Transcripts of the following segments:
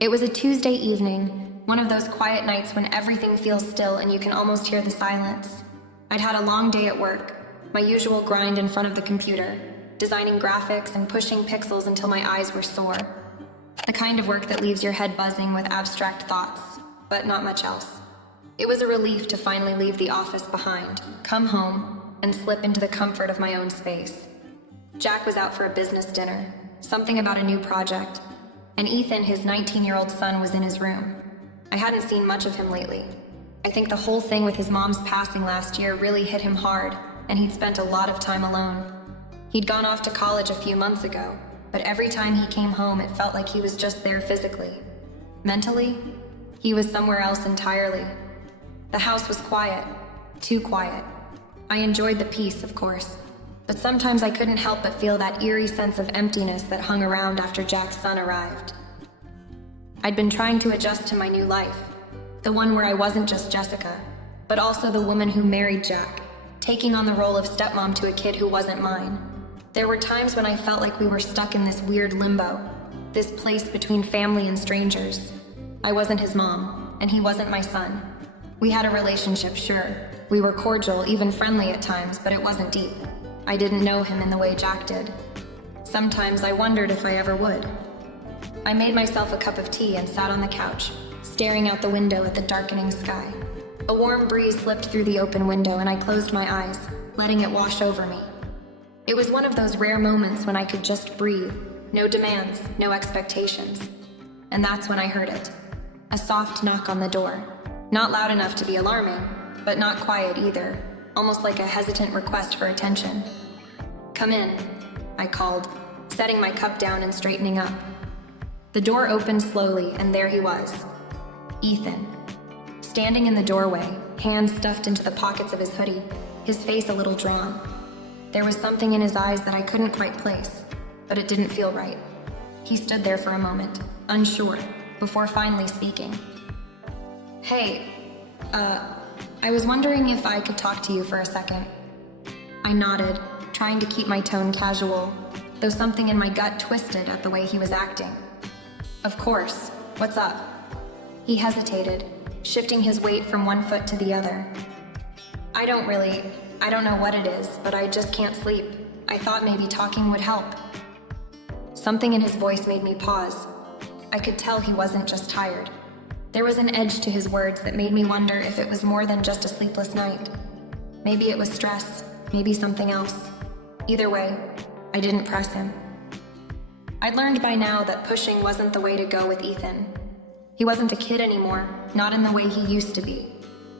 It was a Tuesday evening, one of those quiet nights when everything feels still and you can almost hear the silence. I'd had a long day at work, my usual grind in front of the computer, designing graphics and pushing pixels until my eyes were sore. The kind of work that leaves your head buzzing with abstract thoughts, but not much else. It was a relief to finally leave the office behind, come home, and slip into the comfort of my own space. Jack was out for a business dinner, something about a new project, and Ethan, his 19-year-old son, was in his room. I hadn't seen much of him lately. I think the whole thing with his mom's passing last year really hit him hard, and he'd spent a lot of time alone. He'd gone off to college a few months ago, but every time he came home it felt like he was just there physically. Mentally, he was somewhere else entirely. The house was quiet, too quiet. I enjoyed the peace, of course, but sometimes I couldn't help but feel that eerie sense of emptiness that hung around after Jack's son arrived. I'd been trying to adjust to my new life, the one where I wasn't just Jessica, but also the woman who married Jack, taking on the role of stepmom to a kid who wasn't mine. There were times when I felt like we were stuck in this weird limbo, this place between family and strangers. I wasn't his mom, and he wasn't my son. We had a relationship, sure. We were cordial, even friendly at times, but it wasn't deep. I didn't know him in the way Jack did. Sometimes I wondered if I ever would. I made myself a cup of tea and sat on the couch, staring out the window at the darkening sky. A warm breeze slipped through the open window and I closed my eyes, letting it wash over me. It was one of those rare moments when I could just breathe, no demands, no expectations. And that's when I heard it. A soft knock on the door. Not loud enough to be alarming, but not quiet either, almost like a hesitant request for attention. "Come in," I called, setting my cup down and straightening up. The door opened slowly, and there he was. Ethan. Standing in the doorway, hands stuffed into the pockets of his hoodie, his face a little drawn. There was something in his eyes that I couldn't quite place, but it didn't feel right. He stood there for a moment, unsure, before finally speaking. "Hey, I was wondering if I could talk to you for a second." I nodded, trying to keep my tone casual, though something in my gut twisted at the way he was acting. "Of course, what's up?" He hesitated, shifting his weight from one foot to the other. I don't know what it is, but I just can't sleep. I thought maybe talking would help." Something in his voice made me pause. I could tell he wasn't just tired. There was an edge to his words that made me wonder if it was more than just a sleepless night. Maybe it was stress, maybe something else. Either way, I didn't press him. I'd learned by now that pushing wasn't the way to go with Ethan. He wasn't a kid anymore, not in the way he used to be.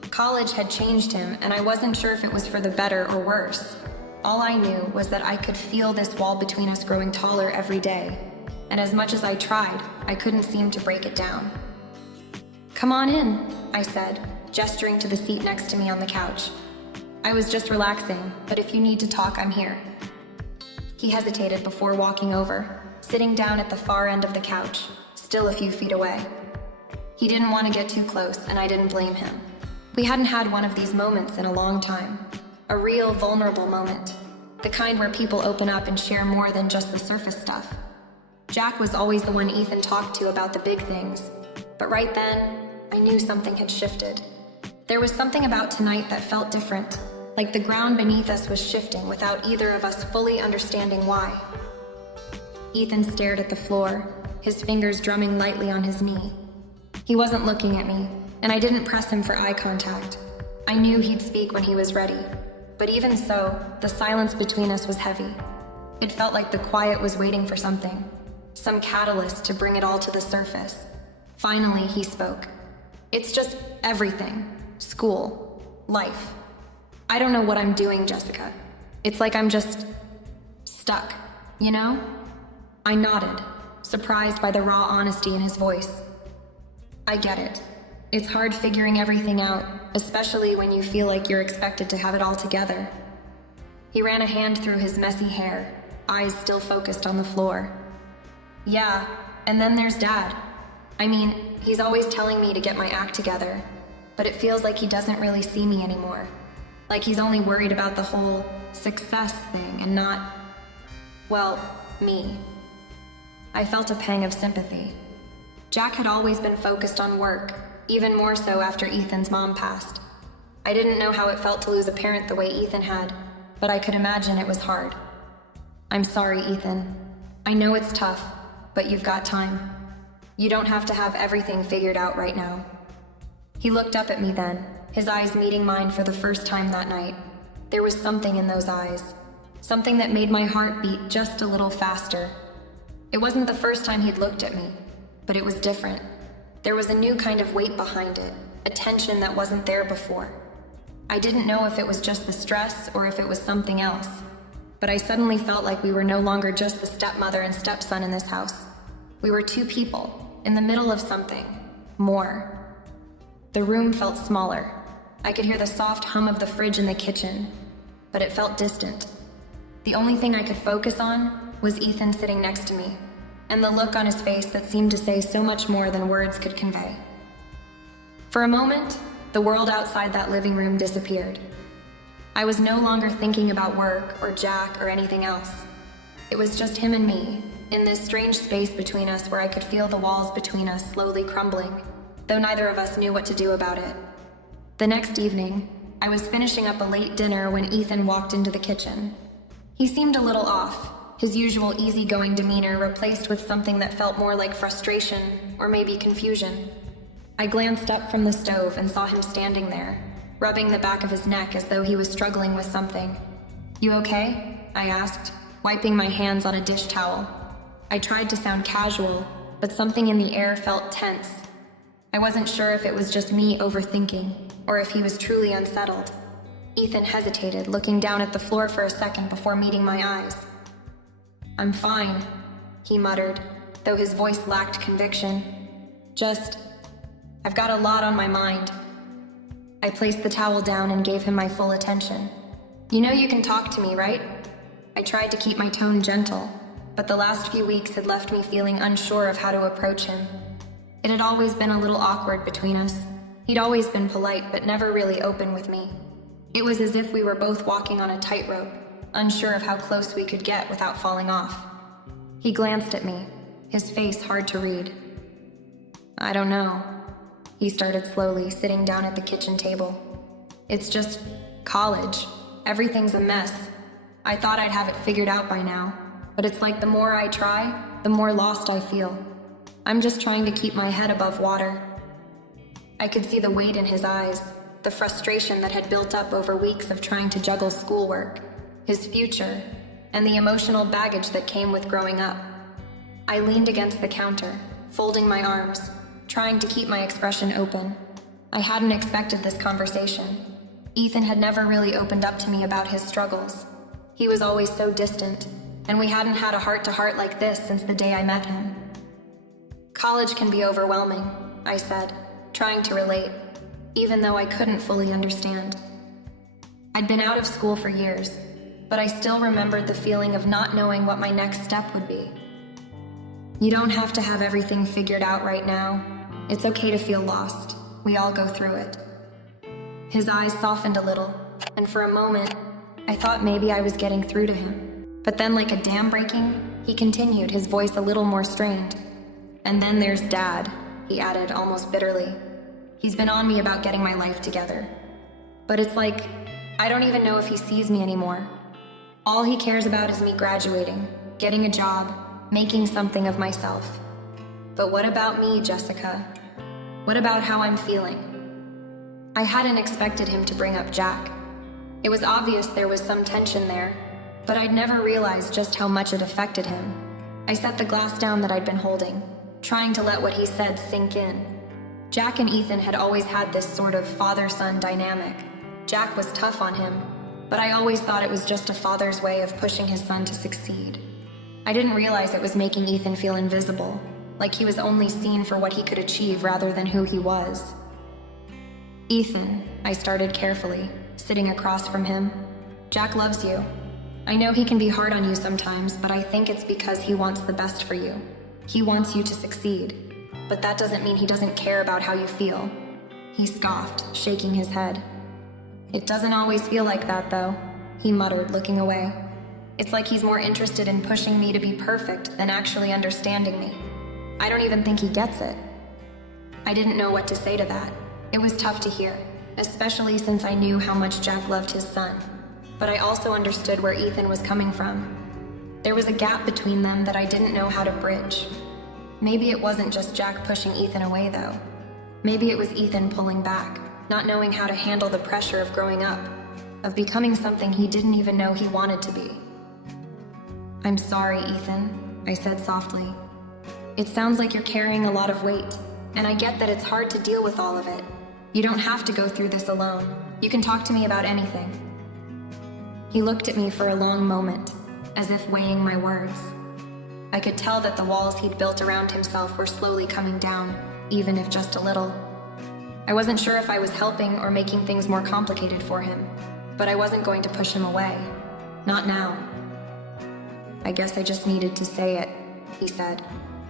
College had changed him, and I wasn't sure if it was for the better or worse. All I knew was that I could feel this wall between us growing taller every day, and as much as I tried, I couldn't seem to break it down. "Come on in," I said, gesturing to the seat next to me on the couch. "I was just relaxing, but if you need to talk, I'm here." He hesitated before walking over, sitting down at the far end of the couch, still a few feet away. He didn't want to get too close, and I didn't blame him. We hadn't had one of these moments in a long time. A real vulnerable moment. The kind where people open up and share more than just the surface stuff. Jack was always the one Ethan talked to about the big things, but right then, I knew something had shifted. There was something about tonight that felt different, like the ground beneath us was shifting without either of us fully understanding why. Ethan stared at the floor, his fingers drumming lightly on his knee. He wasn't looking at me, and I didn't press him for eye contact. I knew he'd speak when he was ready, but even so, the silence between us was heavy. It felt like the quiet was waiting for something, some catalyst to bring it all to the surface. Finally, he spoke. "It's just everything. School. Life. I don't know what I'm doing, Jessica. It's like I'm just stuck, you know?" I nodded, surprised by the raw honesty in his voice. "I get it. It's hard figuring everything out, especially when you feel like you're expected to have it all together." He ran a hand through his messy hair, eyes still focused on the floor. "Yeah, and then there's Dad. I mean, he's always telling me to get my act together, but it feels like he doesn't really see me anymore. Like he's only worried about the whole success thing and not, well, me." I felt a pang of sympathy. Jack had always been focused on work, even more so after Ethan's mom passed. I didn't know how it felt to lose a parent the way Ethan had, but I could imagine it was hard. I'm sorry, Ethan. I know it's tough, but you've got time. You don't have to have everything figured out right now. He looked up at me then, his eyes meeting mine for the first time that night. There was something in those eyes, something that made my heart beat just a little faster. It wasn't the first time he'd looked at me, but it was different. There was a new kind of weight behind it, a tension that wasn't there before. I didn't know if it was just the stress or if it was something else, but I suddenly felt like we were no longer just the stepmother and stepson in this house. We were two people, in the middle of something more. The room felt smaller. I could hear the soft hum of the fridge in the kitchen, but it felt distant. The only thing I could focus on was Ethan sitting next to me, and the look on his face that seemed to say so much more than words could convey. For a moment, the world outside that living room disappeared. I was no longer thinking about work or Jack or anything else. It was just him and me, in this strange space between us where I could feel the walls between us slowly crumbling, though neither of us knew what to do about it. The next evening, I was finishing up a late dinner when Ethan walked into the kitchen. He seemed a little off, his usual easygoing demeanor replaced with something that felt more like frustration or maybe confusion. I glanced up from the stove and saw him standing there, rubbing the back of his neck as though he was struggling with something. "You okay?" I asked, wiping my hands on a dish towel. I tried to sound casual, but something in the air felt tense. I wasn't sure if it was just me overthinking, or if he was truly unsettled. Ethan hesitated, looking down at the floor for a second before meeting my eyes. "I'm fine," he muttered, though his voice lacked conviction. I've got a lot on my mind." I placed the towel down and gave him my full attention. "You know you can talk to me, right?" I tried to keep my tone gentle, but the last few weeks had left me feeling unsure of how to approach him. It had always been a little awkward between us. He'd always been polite, but never really open with me. It was as if we were both walking on a tightrope, unsure of how close we could get without falling off. He glanced at me, his face hard to read. "I don't know," he started slowly, sitting down at the kitchen table. "It's just college. Everything's a mess. I thought I'd have it figured out by now, but it's like the more I try, the more lost I feel. I'm just trying to keep my head above water." I could see the weight in his eyes, the frustration that had built up over weeks of trying to juggle schoolwork, his future, and the emotional baggage that came with growing up. I leaned against the counter, folding my arms, trying to keep my expression open. I hadn't expected this conversation. Ethan had never really opened up to me about his struggles. He was always so distant, and we hadn't had a heart-to-heart like this since the day I met him. "College can be overwhelming," I said, trying to relate, even though I couldn't fully understand. I'd been out of school for years, but I still remembered the feeling of not knowing what my next step would be. "You don't have to have everything figured out right now. It's okay to feel lost. We all go through it." His eyes softened a little, and for a moment, I thought maybe I was getting through to him. But then, like a dam breaking, he continued, his voice a little more strained. "And then there's Dad," he added almost bitterly. "He's been on me about getting my life together. But it's like, I don't even know if he sees me anymore. All he cares about is me graduating, getting a job, making something of myself. But what about me, Jessica? What about how I'm feeling?" I hadn't expected him to bring up Jack. It was obvious there was some tension there, but I'd never realized just how much it affected him. I set the glass down that I'd been holding, trying to let what he said sink in. Jack and Ethan had always had this sort of father-son dynamic. Jack was tough on him, but I always thought it was just a father's way of pushing his son to succeed. I didn't realize it was making Ethan feel invisible, like he was only seen for what he could achieve rather than who he was. "Ethan," I started carefully, sitting across from him, "Jack loves you. I know he can be hard on you sometimes, but I think it's because he wants the best for you. He wants you to succeed, but that doesn't mean he doesn't care about how you feel." He scoffed, shaking his head. "It doesn't always feel like that, though," he muttered, looking away. "It's like he's more interested in pushing me to be perfect than actually understanding me." I don't even think he gets it." I didn't know what to say to that. It was tough to hear, especially since I knew how much Jack loved his son. But I also understood where Ethan was coming from. There was a gap between them that I didn't know how to bridge. Maybe it wasn't just Jack pushing Ethan away, though. Maybe it was Ethan pulling back, not knowing how to handle the pressure of growing up, of becoming something he didn't even know he wanted to be. "I'm sorry, Ethan," I said softly. "It sounds like you're carrying a lot of weight, and I get that it's hard to deal with all of it. You don't have to go through this alone. You can talk to me about anything." He looked at me for a long moment, as if weighing my words. I could tell that the walls he'd built around himself were slowly coming down, even if just a little. I wasn't sure if I was helping or making things more complicated for him, but I wasn't going to push him away. Not now. "I guess I just needed to say it," he said,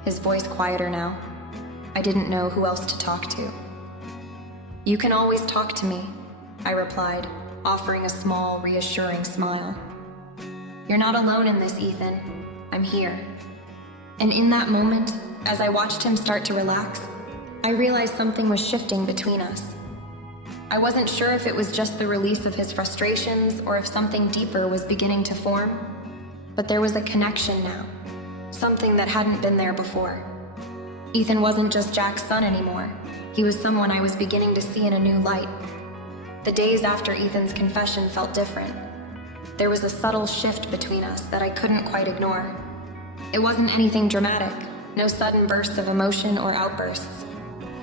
his voice quieter now. I didn't know who else to talk to. "You can always talk to me," I replied, offering a small, reassuring smile. "You're not alone in this, Ethan. I'm here." And in that moment, as I watched him start to relax, I realized something was shifting between us. I wasn't sure if it was just the release of his frustrations or if something deeper was beginning to form, but there was a connection now, something that hadn't been there before. Ethan wasn't just Jack's son anymore. He was someone I was beginning to see in a new light. The days after Ethan's confession felt different. There was a subtle shift between us that I couldn't quite ignore. It wasn't anything dramatic, no sudden bursts of emotion or outbursts,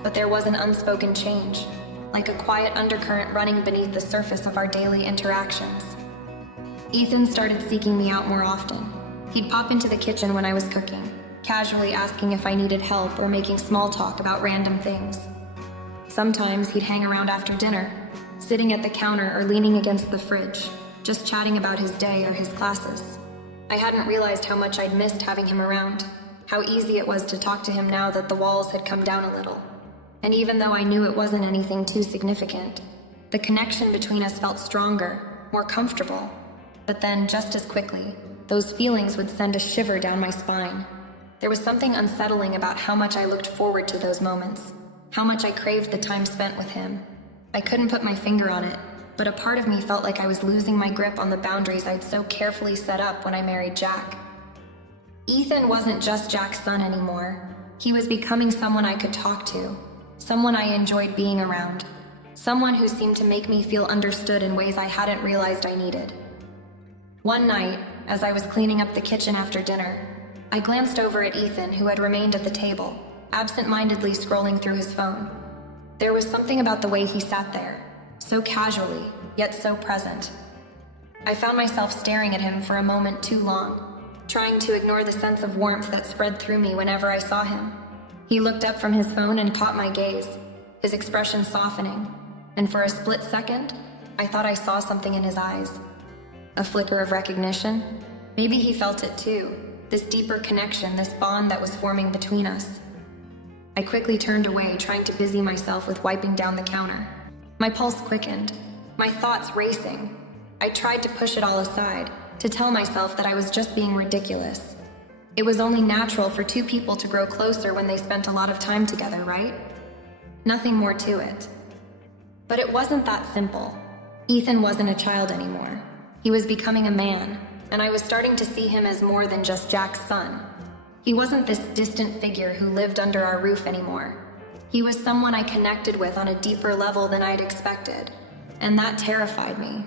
but there was an unspoken change, like a quiet undercurrent running beneath the surface of our daily interactions. Ethan started seeking me out more often. He'd pop into the kitchen when I was cooking, casually asking if I needed help or making small talk about random things. Sometimes he'd hang around after dinner, sitting at the counter or leaning against the fridge, just chatting about his day or his classes. I hadn't realized how much I'd missed having him around, how easy it was to talk to him now that the walls had come down a little. And even though I knew it wasn't anything too significant, the connection between us felt stronger, more comfortable. But then, just as quickly, those feelings would send a shiver down my spine. There was something unsettling about how much I looked forward to those moments, how much I craved the time spent with him. I couldn't put my finger on it, but a part of me felt like I was losing my grip on the boundaries I'd so carefully set up when I married Jack. Ethan wasn't just Jack's son anymore. He was becoming someone I could talk to, someone I enjoyed being around, someone who seemed to make me feel understood in ways I hadn't realized I needed. One night, as I was cleaning up the kitchen after dinner, I glanced over at Ethan, who had remained at the table, absent-mindedly scrolling through his phone. There was something about the way he sat there, so casually, yet so present. I found myself staring at him for a moment too long, trying to ignore the sense of warmth that spread through me whenever I saw him. He looked up from his phone and caught my gaze, his expression softening, and for a split second, I thought I saw something in his eyes. A flicker of recognition. Maybe he felt it too, this deeper connection, this bond that was forming between us. I quickly turned away, trying to busy myself with wiping down the counter. My pulse quickened, my thoughts racing. I tried to push it all aside, to tell myself that I was just being ridiculous. It was only natural for two people to grow closer when they spent a lot of time together, right? Nothing more to it. But it wasn't that simple. Ethan wasn't a child anymore. He was becoming a man, and I was starting to see him as more than just Jack's son. He wasn't this distant figure who lived under our roof anymore. He was someone I connected with on a deeper level than I'd expected, and that terrified me.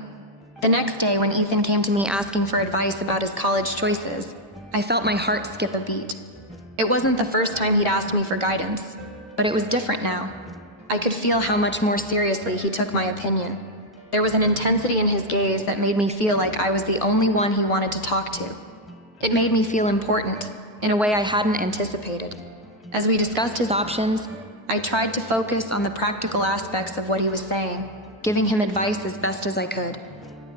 The next day, when Ethan came to me asking for advice about his college choices, I felt my heart skip a beat. It wasn't the first time he'd asked me for guidance, but it was different now. I could feel how much more seriously he took my opinion. There was an intensity in his gaze that made me feel like I was the only one he wanted to talk to. It made me feel important, in a way I hadn't anticipated. As we discussed his options, I tried to focus on the practical aspects of what he was saying, giving him advice as best as I could.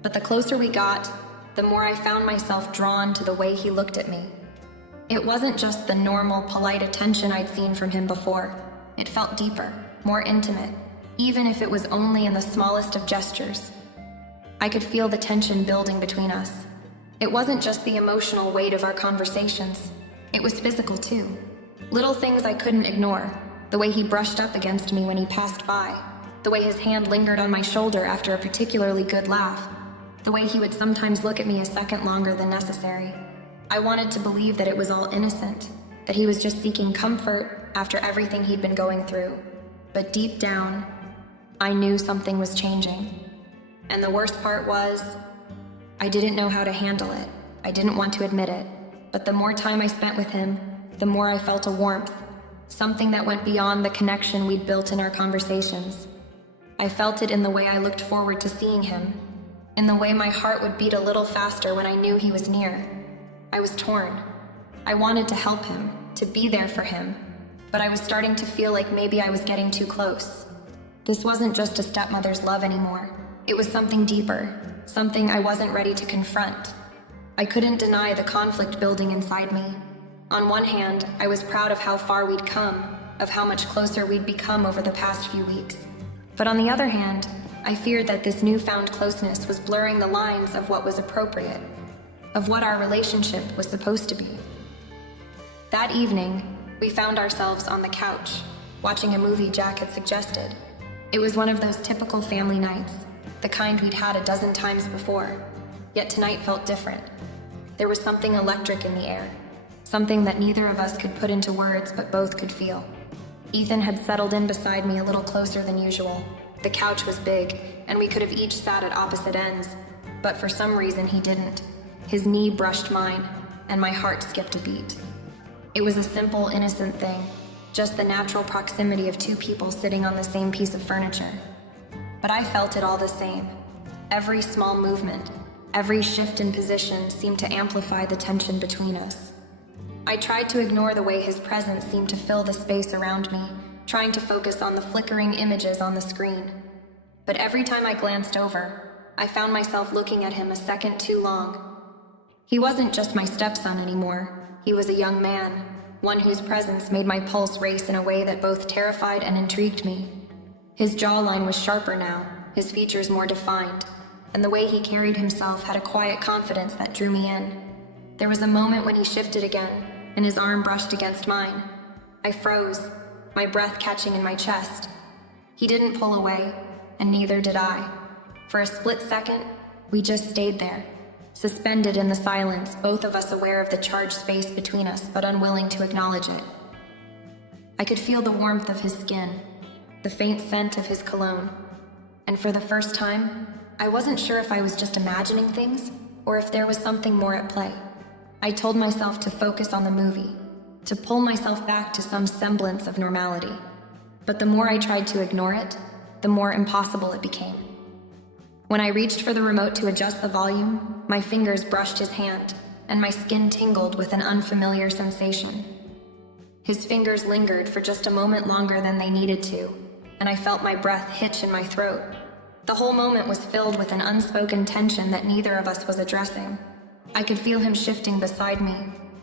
But the closer we got, the more I found myself drawn to the way he looked at me. It wasn't just the normal, polite attention I'd seen from him before. It felt deeper, more intimate, even if it was only in the smallest of gestures. I could feel the tension building between us. It wasn't just the emotional weight of our conversations. It was physical too. Little things I couldn't ignore. The way he brushed up against me when he passed by. The way his hand lingered on my shoulder after a particularly good laugh. The way he would sometimes look at me a second longer than necessary. I wanted to believe that it was all innocent, that he was just seeking comfort after everything he'd been going through. But deep down, I knew something was changing. And the worst part was, I didn't know how to handle it. I didn't want to admit it. But the more time I spent with him, the more I felt a warmth, something that went beyond the connection we'd built in our conversations. I felt it in the way I looked forward to seeing him, in the way my heart would beat a little faster when I knew he was near. I was torn. I wanted to help him, to be there for him, but I was starting to feel like maybe I was getting too close. This wasn't just a stepmother's love anymore. It was something deeper, something I wasn't ready to confront. I couldn't deny the conflict building inside me. On one hand, I was proud of how far we'd come, of how much closer we'd become over the past few weeks. But on the other hand, I feared that this newfound closeness was blurring the lines of what was appropriate, of what our relationship was supposed to be. That evening, we found ourselves on the couch, watching a movie Jack had suggested. It was one of those typical family nights, the kind we'd had a dozen times before, yet tonight felt different. There was something electric in the air, something that neither of us could put into words but both could feel. Ethan had settled in beside me a little closer than usual. The couch was big, and we could have each sat at opposite ends, but for some reason he didn't. His knee brushed mine, and my heart skipped a beat. It was a simple, innocent thing, just the natural proximity of two people sitting on the same piece of furniture. But I felt it all the same. Every small movement, every shift in position seemed to amplify the tension between us. I tried to ignore the way his presence seemed to fill the space around me, trying to focus on the flickering images on the screen. But every time I glanced over, I found myself looking at him a second too long. He wasn't just my stepson anymore. He was a young man, one whose presence made my pulse race in a way that both terrified and intrigued me. His jawline was sharper now, his features more defined, and the way he carried himself had a quiet confidence that drew me in. There was a moment when he shifted again, and his arm brushed against mine. I froze, my breath catching in my chest. He didn't pull away, and neither did I. For a split second, we just stayed there, suspended in the silence, both of us aware of the charged space between us, but unwilling to acknowledge it. I could feel the warmth of his skin, the faint scent of his cologne, and for the first time, I wasn't sure if I was just imagining things, or if there was something more at play. I told myself to focus on the movie, to pull myself back to some semblance of normality. But the more I tried to ignore it, the more impossible it became. When I reached for the remote to adjust the volume, my fingers brushed his hand, and my skin tingled with an unfamiliar sensation. His fingers lingered for just a moment longer than they needed to, and I felt my breath hitch in my throat. The whole moment was filled with an unspoken tension that neither of us was addressing. I could feel him shifting beside me,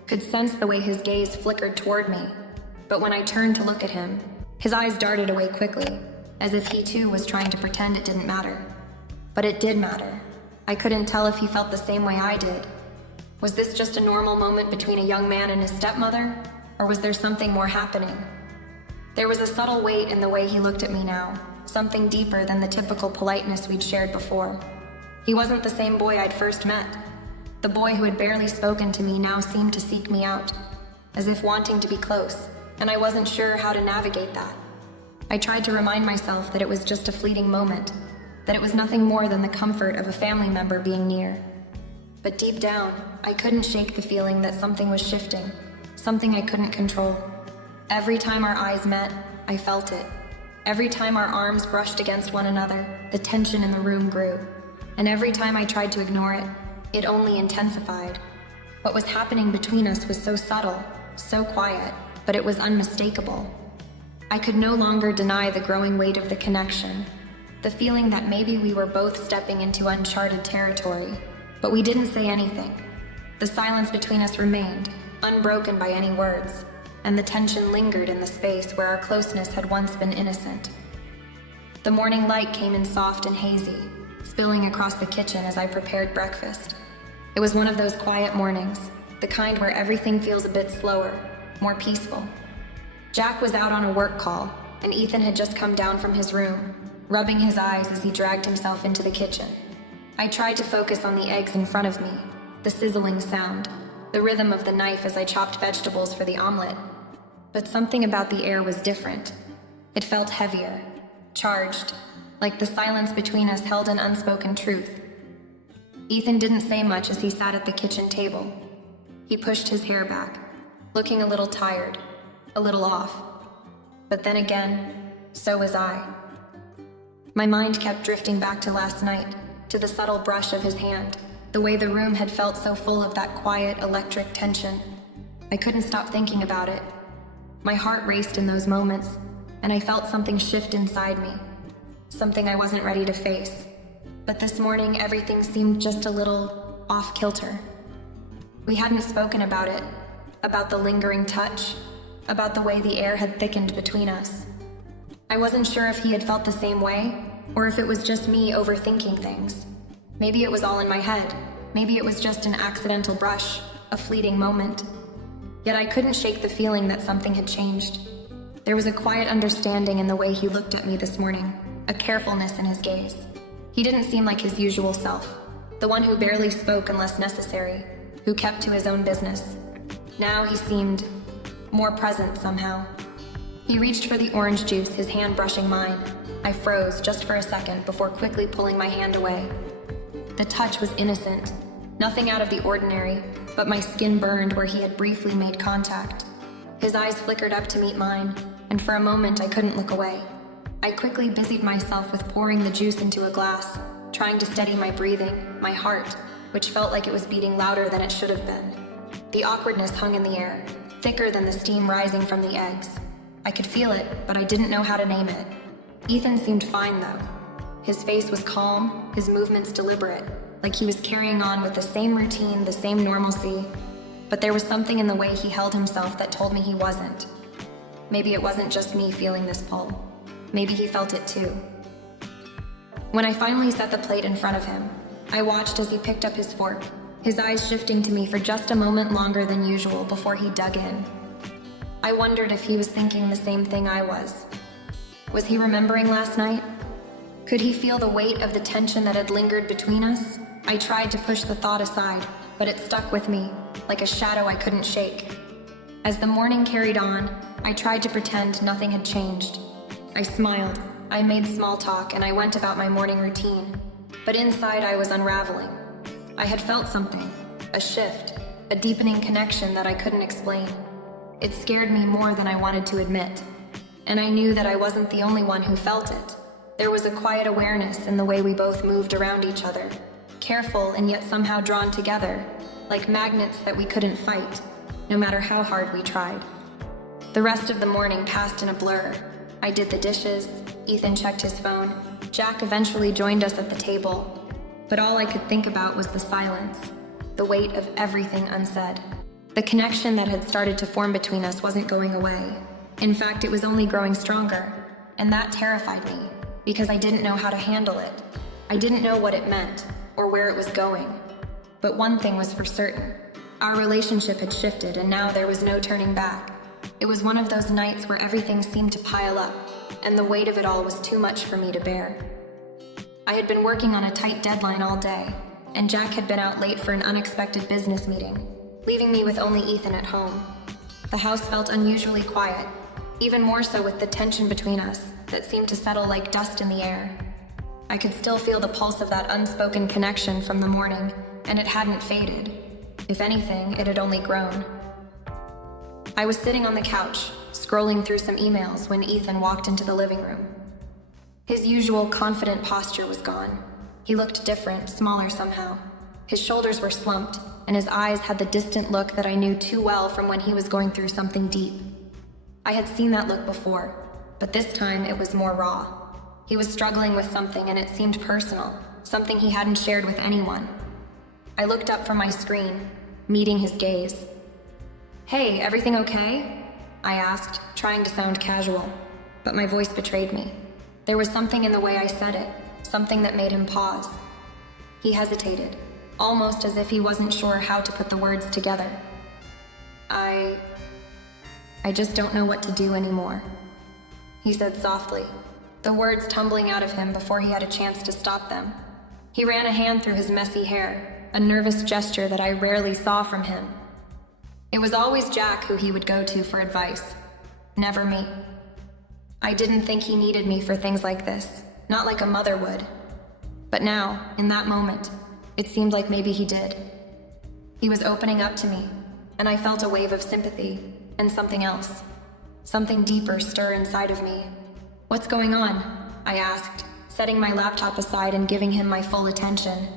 could sense the way his gaze flickered toward me. But when I turned to look at him, his eyes darted away quickly, as if he too was trying to pretend it didn't matter. But it did matter. I couldn't tell if he felt the same way I did. Was this just a normal moment between a young man and his stepmother, or was there something more happening? There was a subtle weight in the way he looked at me now, something deeper than the typical politeness we'd shared before. He wasn't the same boy I'd first met. The boy who had barely spoken to me now seemed to seek me out, as if wanting to be close, and I wasn't sure how to navigate that. I tried to remind myself that it was just a fleeting moment, that it was nothing more than the comfort of a family member being near. But deep down, I couldn't shake the feeling that something was shifting, something I couldn't control. Every time our eyes met, I felt it. Every time our arms brushed against one another, the tension in the room grew. And every time I tried to ignore it, it only intensified. What was happening between us was so subtle, so quiet, but it was unmistakable. I could no longer deny the growing weight of the connection, the feeling that maybe we were both stepping into uncharted territory, but we didn't say anything. The silence between us remained, unbroken by any words, and the tension lingered in the space where our closeness had once been innocent. The morning light came in soft and hazy, spilling across the kitchen as I prepared breakfast. It was one of those quiet mornings, the kind where everything feels a bit slower, more peaceful. Jack was out on a work call, and Ethan had just come down from his room, rubbing his eyes as he dragged himself into the kitchen. I tried to focus on the eggs in front of me, the sizzling sound, the rhythm of the knife as I chopped vegetables for the omelet. But something about the air was different. It felt heavier, charged, like the silence between us held an unspoken truth. Ethan didn't say much as he sat at the kitchen table. He pushed his hair back, looking a little tired, a little off. But then again, so was I. My mind kept drifting back to last night, to the subtle brush of his hand, the way the room had felt so full of that quiet, electric tension. I couldn't stop thinking about it. My heart raced in those moments, and I felt something shift inside me, something I wasn't ready to face. But this morning, everything seemed just a little off-kilter. We hadn't spoken about it, about the lingering touch, about the way the air had thickened between us. I wasn't sure if he had felt the same way, or if it was just me overthinking things. Maybe it was all in my head. Maybe it was just an accidental brush, a fleeting moment. Yet I couldn't shake the feeling that something had changed. There was a quiet understanding in the way he looked at me this morning, a carefulness in his gaze. He didn't seem like his usual self, the one who barely spoke unless necessary, who kept to his own business. Now he seemed more present somehow. He reached for the orange juice, his hand brushing mine. I froze just for a second before quickly pulling my hand away. The touch was innocent, nothing out of the ordinary, but my skin burned where he had briefly made contact. His eyes flickered up to meet mine, and for a moment I couldn't look away. I quickly busied myself with pouring the juice into a glass, trying to steady my breathing, my heart, which felt like it was beating louder than it should have been. The awkwardness hung in the air, thicker than the steam rising from the eggs. I could feel it, but I didn't know how to name it. Ethan seemed fine, though. His face was calm, his movements deliberate, like he was carrying on with the same routine, the same normalcy. But there was something in the way he held himself that told me he wasn't. Maybe it wasn't just me feeling this pull. Maybe he felt it too. When I finally set the plate in front of him, I watched as he picked up his fork, his eyes shifting to me for just a moment longer than usual before he dug in. I wondered if he was thinking the same thing I was. Was he remembering last night? Could he feel the weight of the tension that had lingered between us? I tried to push the thought aside, but it stuck with me, like a shadow I couldn't shake. As the morning carried on, I tried to pretend nothing had changed. I smiled, I made small talk, and I went about my morning routine. But inside I was unraveling. I had felt something, a shift, a deepening connection that I couldn't explain. It scared me more than I wanted to admit. And I knew that I wasn't the only one who felt it. There was a quiet awareness in the way we both moved around each other, careful and yet somehow drawn together, like magnets that we couldn't fight, no matter how hard we tried. The rest of the morning passed in a blur. I did the dishes, Ethan checked his phone, Jack eventually joined us at the table. But all I could think about was the silence, the weight of everything unsaid. The connection that had started to form between us wasn't going away. In fact, it was only growing stronger, and that terrified me, because I didn't know how to handle it. I didn't know what it meant, or where it was going. But one thing was for certain. Our relationship had shifted, and now there was no turning back. It was one of those nights where everything seemed to pile up, and the weight of it all was too much for me to bear. I had been working on a tight deadline all day, and Jack had been out late for an unexpected business meeting, leaving me with only Ethan at home. The house felt unusually quiet, even more so with the tension between us that seemed to settle like dust in the air. I could still feel the pulse of that unspoken connection from the morning, and it hadn't faded. If anything, it had only grown. I was sitting on the couch, scrolling through some emails when Ethan walked into the living room. His usual confident posture was gone. He looked different, smaller somehow. His shoulders were slumped, and his eyes had the distant look that I knew too well from when he was going through something deep. I had seen that look before, but this time it was more raw. He was struggling with something, and it seemed personal, something he hadn't shared with anyone. I looked up from my screen, meeting his gaze. "Hey, everything okay?" I asked, trying to sound casual, but my voice betrayed me. There was something in the way I said it, something that made him pause. He hesitated, almost as if he wasn't sure how to put the words together. I just don't know what to do anymore," he said softly, the words tumbling out of him before he had a chance to stop them. He ran a hand through his messy hair, a nervous gesture that I rarely saw from him. It was always Jack who he would go to for advice, never me. I didn't think he needed me for things like this, not like a mother would. But now, in that moment, it seemed like maybe he did. He was opening up to me, and I felt a wave of sympathy, and something else. Something deeper stir inside of me. "What's going on?" I asked, setting my laptop aside and giving him my full attention.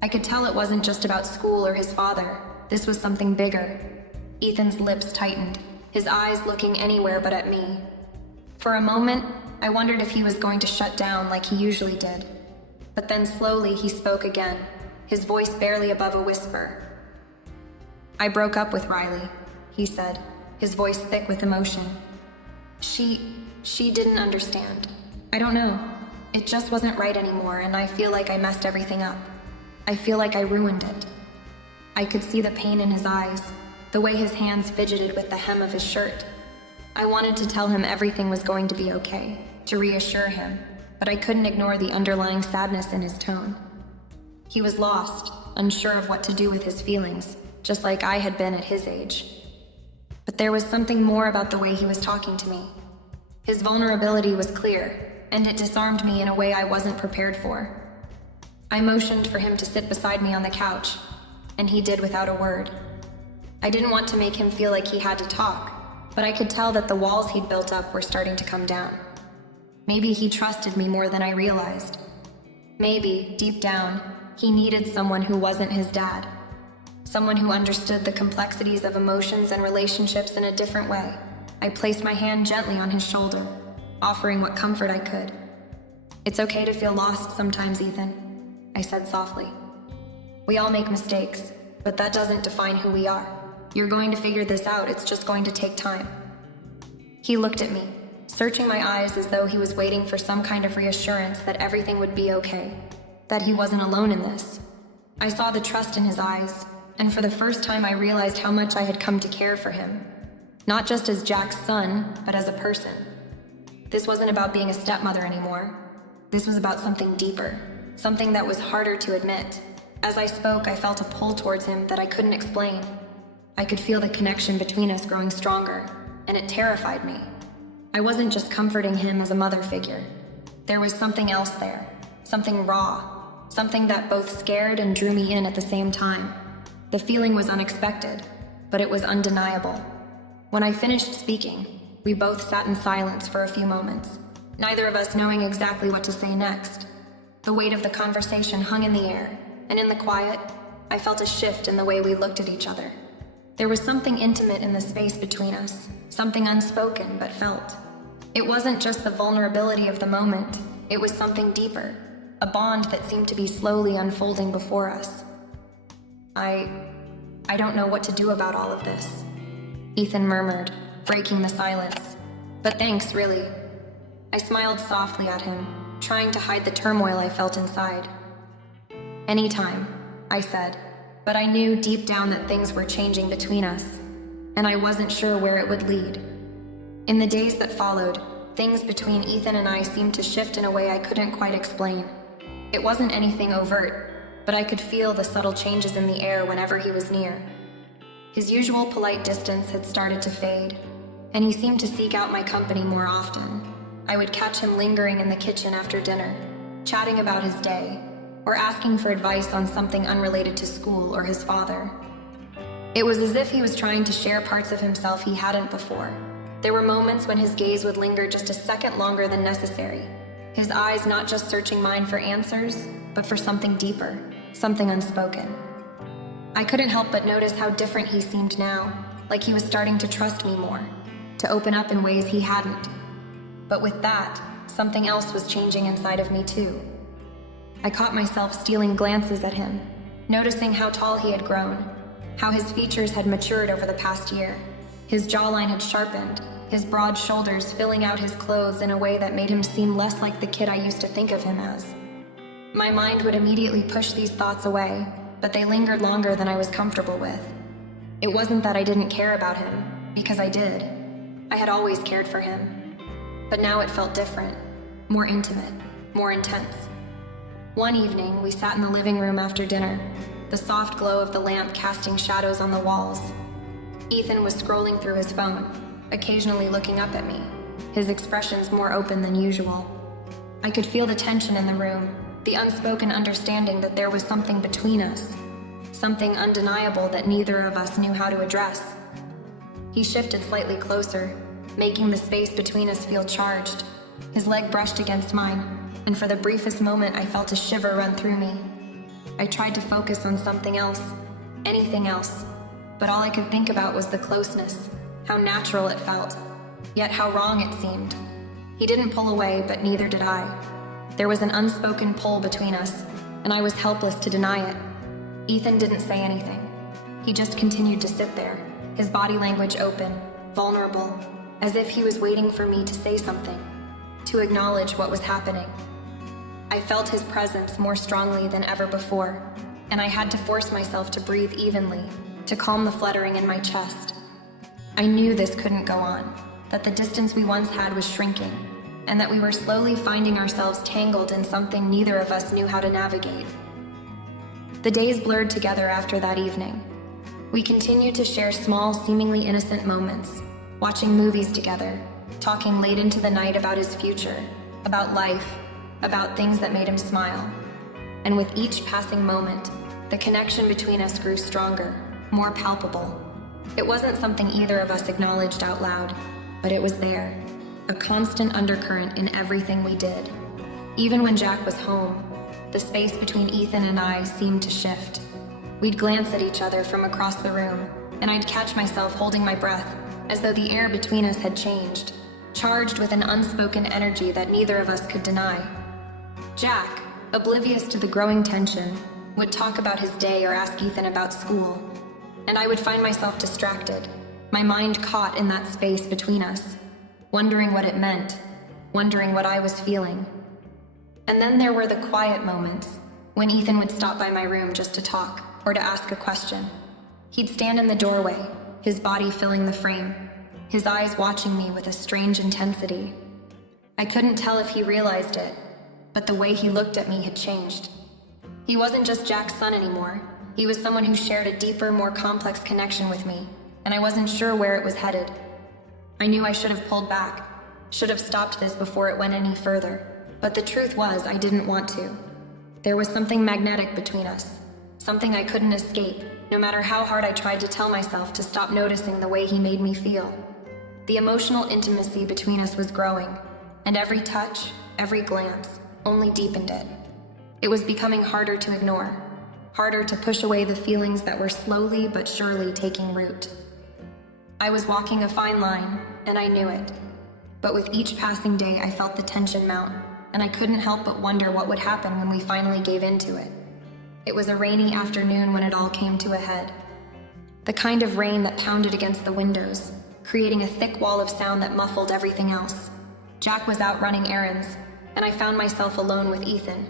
I could tell it wasn't just about school or his father. This was something bigger. Ethan's lips tightened, his eyes looking anywhere but at me. For a moment, I wondered if he was going to shut down like he usually did. But then slowly he spoke again, his voice barely above a whisper. "I broke up with Riley," he said, his voice thick with emotion. She didn't understand. I don't know. It just wasn't right anymore, and I feel like I messed everything up. I feel like I ruined it." I could see the pain in his eyes, the way his hands fidgeted with the hem of his shirt. I wanted to tell him everything was going to be okay, to reassure him, but I couldn't ignore the underlying sadness in his tone. He was lost, unsure of what to do with his feelings, just like I had been at his age. But there was something more about the way he was talking to me. His vulnerability was clear, and it disarmed me in a way I wasn't prepared for. I motioned for him to sit beside me on the couch, and he did without a word. I didn't want to make him feel like he had to talk, but I could tell that the walls he'd built up were starting to come down. Maybe he trusted me more than I realized. Maybe, deep down, he needed someone who wasn't his dad. Someone who understood the complexities of emotions and relationships in a different way. I placed my hand gently on his shoulder, offering what comfort I could. "It's okay to feel lost sometimes, Ethan," I said softly. "We all make mistakes, but that doesn't define who we are. You're going to figure this out, it's just going to take time." He looked at me, searching my eyes as though he was waiting for some kind of reassurance that everything would be okay, that he wasn't alone in this. I saw the trust in his eyes, and for the first time I realized how much I had come to care for him. Not just as Jack's son, but as a person. This wasn't about being a stepmother anymore. This was about something deeper, something that was harder to admit. As I spoke, I felt a pull towards him that I couldn't explain. I could feel the connection between us growing stronger, and it terrified me. I wasn't just comforting him as a mother figure. There was something else there, something raw, something that both scared and drew me in at the same time. The feeling was unexpected, but it was undeniable. When I finished speaking, we both sat in silence for a few moments, neither of us knowing exactly what to say next. The weight of the conversation hung in the air, and in the quiet, I felt a shift in the way we looked at each other. There was something intimate in the space between us, something unspoken but felt. It wasn't just the vulnerability of the moment, it was something deeper, a bond that seemed to be slowly unfolding before us. I don't know what to do about all of this," Ethan murmured, breaking the silence. "But thanks, really." I smiled softly at him, trying to hide the turmoil I felt inside. "Anytime," I said, but I knew deep down that things were changing between us, and I wasn't sure where it would lead. In the days that followed, things between Ethan and I seemed to shift in a way I couldn't quite explain. It wasn't anything overt, but I could feel the subtle changes in the air whenever he was near. His usual polite distance had started to fade, and he seemed to seek out my company more often. I would catch him lingering in the kitchen after dinner, chatting about his day, or asking for advice on something unrelated to school or his father. It was as if he was trying to share parts of himself he hadn't before. There were moments when his gaze would linger just a second longer than necessary, his eyes not just searching mine for answers, but for something deeper, something unspoken. I couldn't help but notice how different he seemed now, like he was starting to trust me more, to open up in ways he hadn't. But with that, something else was changing inside of me too. I caught myself stealing glances at him, noticing how tall he had grown, how his features had matured over the past year. His jawline had sharpened, his broad shoulders filling out his clothes in a way that made him seem less like the kid I used to think of him as. My mind would immediately push these thoughts away, but they lingered longer than I was comfortable with. It wasn't that I didn't care about him, because I did. I had always cared for him. But now it felt different, more intimate, more intense. One evening, we sat in the living room after dinner, the soft glow of the lamp casting shadows on the walls. Ethan was scrolling through his phone, occasionally looking up at me, his expressions more open than usual. I could feel the tension in the room, the unspoken understanding that there was something between us, something undeniable that neither of us knew how to address. He shifted slightly closer, making the space between us feel charged. His leg brushed against mine, and for the briefest moment I felt a shiver run through me. I tried to focus on something else, anything else, but all I could think about was the closeness, how natural it felt, yet how wrong it seemed. He didn't pull away, but neither did I. There was an unspoken pull between us, and I was helpless to deny it. Ethan didn't say anything. He just continued to sit there, his body language open, vulnerable, as if he was waiting for me to say something, to acknowledge what was happening. I felt his presence more strongly than ever before, and I had to force myself to breathe evenly, to calm the fluttering in my chest. I knew this couldn't go on, that the distance we once had was shrinking, and that we were slowly finding ourselves tangled in something neither of us knew how to navigate. The days blurred together after that evening. We continued to share small, seemingly innocent moments, watching movies together, talking late into the night about his future, about life, about things that made him smile. And with each passing moment, the connection between us grew stronger, more palpable. It wasn't something either of us acknowledged out loud, but it was there, a constant undercurrent in everything we did. Even when Jack was home, the space between Ethan and I seemed to shift. We'd glance at each other from across the room, and I'd catch myself holding my breath, as though the air between us had changed, charged with an unspoken energy that neither of us could deny. Jack, oblivious to the growing tension, would talk about his day or ask Ethan about school, and I would find myself distracted, my mind caught in that space between us, wondering what it meant, wondering what I was feeling. And then there were the quiet moments, when Ethan would stop by my room just to talk, or to ask a question. He'd stand in the doorway, his body filling the frame, his eyes watching me with a strange intensity. I couldn't tell if he realized it, but the way he looked at me had changed. He wasn't just Jack's son anymore. He was someone who shared a deeper, more complex connection with me, and I wasn't sure where it was headed. I knew I should have pulled back, should have stopped this before it went any further, but the truth was I didn't want to. There was something magnetic between us, something I couldn't escape, no matter how hard I tried to tell myself to stop noticing the way he made me feel. The emotional intimacy between us was growing, and every touch, every glance, only deepened it. It was becoming harder to ignore, harder to push away the feelings that were slowly but surely taking root. I was walking a fine line, and I knew it. But with each passing day, I felt the tension mount, and I couldn't help but wonder what would happen when we finally gave into it. It was a rainy afternoon when it all came to a head. The kind of rain that pounded against the windows, creating a thick wall of sound that muffled everything else. Jack was out running errands, and I found myself alone with Ethan,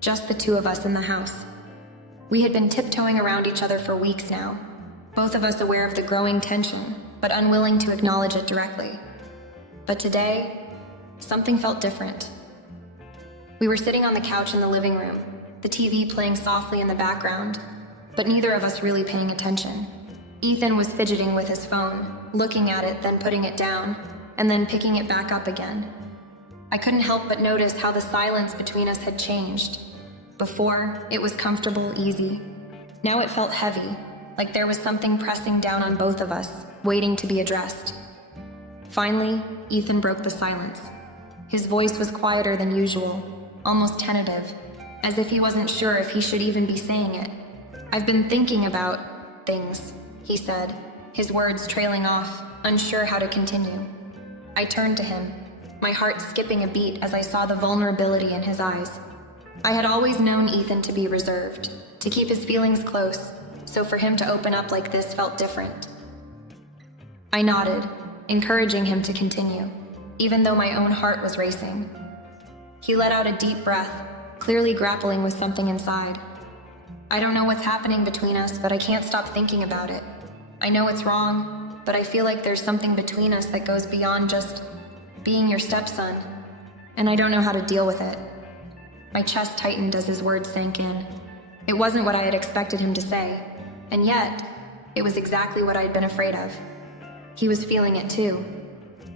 just the two of us in the house. We had been tiptoeing around each other for weeks now, both of us aware of the growing tension, but unwilling to acknowledge it directly. But today, something felt different. We were sitting on the couch in the living room, the TV playing softly in the background, but neither of us really paying attention. Ethan was fidgeting with his phone, looking at it, then putting it down, and then picking it back up again. I couldn't help but notice how the silence between us had changed. Before, it was comfortable, easy. Now it felt heavy, like there was something pressing down on both of us, waiting to be addressed. Finally, Ethan broke the silence. His voice was quieter than usual, almost tentative, as if he wasn't sure if he should even be saying it. "I've been thinking about things," he said, his words trailing off, unsure how to continue. I turned to him, my heart skipping a beat as I saw the vulnerability in his eyes. I had always known Ethan to be reserved, to keep his feelings close, so for him to open up like this felt different. I nodded, encouraging him to continue, even though my own heart was racing. He let out a deep breath, clearly grappling with something inside. "I don't know what's happening between us, but I can't stop thinking about it. I know it's wrong, but I feel like there's something between us that goes beyond just being your stepson, and I don't know how to deal with it." My chest tightened as his words sank in. It wasn't what I had expected him to say, and yet, it was exactly what I had been afraid of. He was feeling it too,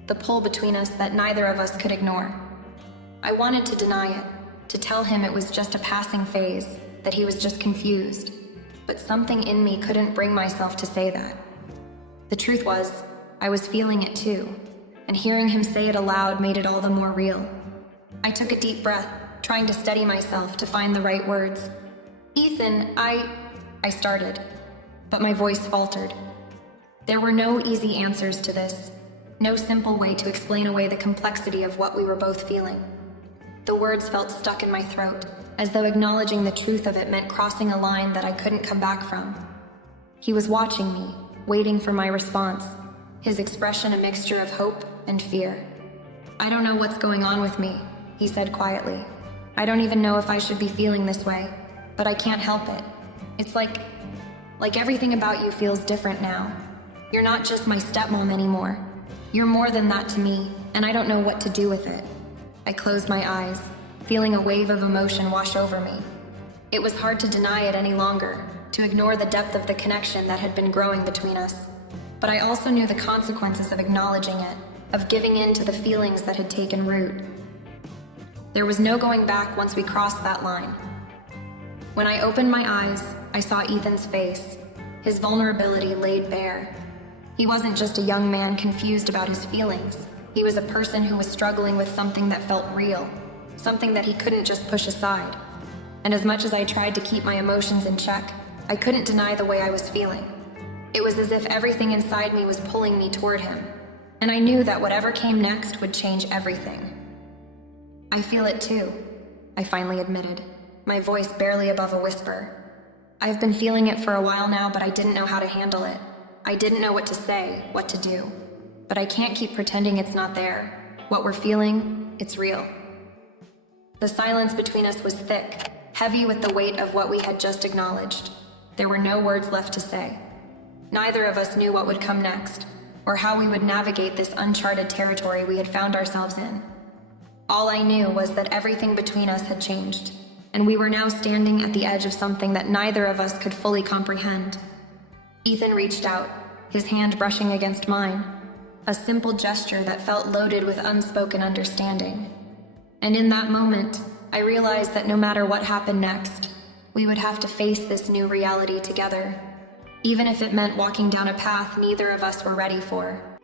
the pull between us that neither of us could ignore. I wanted to deny it, to tell him it was just a passing phase, that he was just confused, but something in me couldn't bring myself to say that. The truth was, I was feeling it too, and hearing him say it aloud made it all the more real. I took a deep breath, trying to steady myself to find the right words. "Ethan, I started, but my voice faltered. There were no easy answers to this, no simple way to explain away the complexity of what we were both feeling. The words felt stuck in my throat, as though acknowledging the truth of it meant crossing a line that I couldn't come back from. He was watching me, waiting for my response, his expression a mixture of hope and fear. "I don't know what's going on with me," he said quietly. "I don't even know if I should be feeling this way, but I can't help it. It's like everything about you feels different now. You're not just my stepmom anymore. You're more than that to me, and I don't know what to do with it." I closed my eyes, feeling a wave of emotion wash over me. It was hard to deny it any longer, to ignore the depth of the connection that had been growing between us. But I also knew the consequences of acknowledging it, of giving in to the feelings that had taken root. There was no going back once we crossed that line. When I opened my eyes, I saw Ethan's face, his vulnerability laid bare. He wasn't just a young man confused about his feelings. He was a person who was struggling with something that felt real, something that he couldn't just push aside. And as much as I tried to keep my emotions in check, I couldn't deny the way I was feeling. It was as if everything inside me was pulling me toward him, and I knew that whatever came next would change everything. "I feel it too," I finally admitted, my voice barely above a whisper. "I've been feeling it for a while now, but I didn't know how to handle it. I didn't know what to say, what to do. But I can't keep pretending it's not there. What we're feeling, it's real." The silence between us was thick, heavy with the weight of what we had just acknowledged. There were no words left to say. Neither of us knew what would come next, or how we would navigate this uncharted territory we had found ourselves in. All I knew was that everything between us had changed, and we were now standing at the edge of something that neither of us could fully comprehend. Ethan reached out, his hand brushing against mine, a simple gesture that felt loaded with unspoken understanding. And in that moment, I realized that no matter what happened next, we would have to face this new reality together, even if it meant walking down a path neither of us were ready for.